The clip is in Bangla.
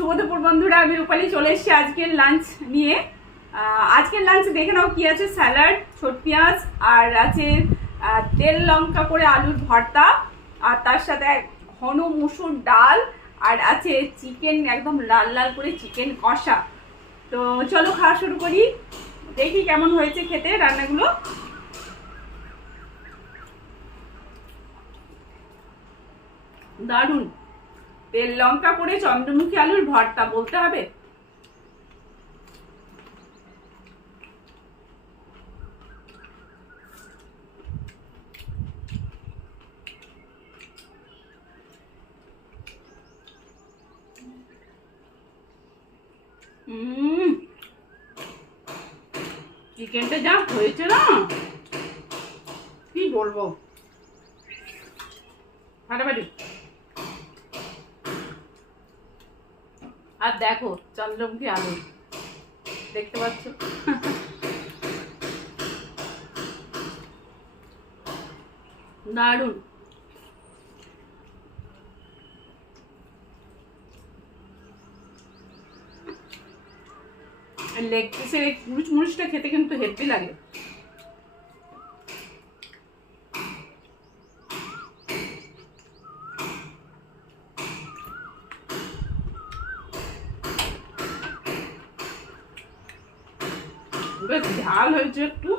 শুভ দুপুর বন্ধুরা, আমি রূপালী চলে এসেছি আজকের লাঞ্চ নিয়ে। আজকের লাঞ্চে দেখে নাও কি আছে। স্যালাড, ছোট পেঁয়াজ, আর আছে তেল লঙ্কা করে আলুর ভর্তা, আর তার সাথে ঘন মসুর ডাল, আর আছে চিকেন, একদম লাল লাল করে চিকেন কষা। তো চলো খাওয়া শুরু করি, দেখি কেমন হয়েছে খেতে রান্নাগুলো। দারুণ, তেল লঙ্কা করে চন্দ্রমুখী আলুর ভর্তা বলতে হবে। চিকেনটা যা হয়েছে না, কি বলবো, ফাটাফাটি। আর দেখো চন্দ্রমুখী আলু, দেখতে পাচ্ছ? দারুণ। লেগ পিসের এই মুড়িচ মুড়িচটা খেতে কিন্তু হেভি লাগে। বেশ ঝাল হয়েছে একটু।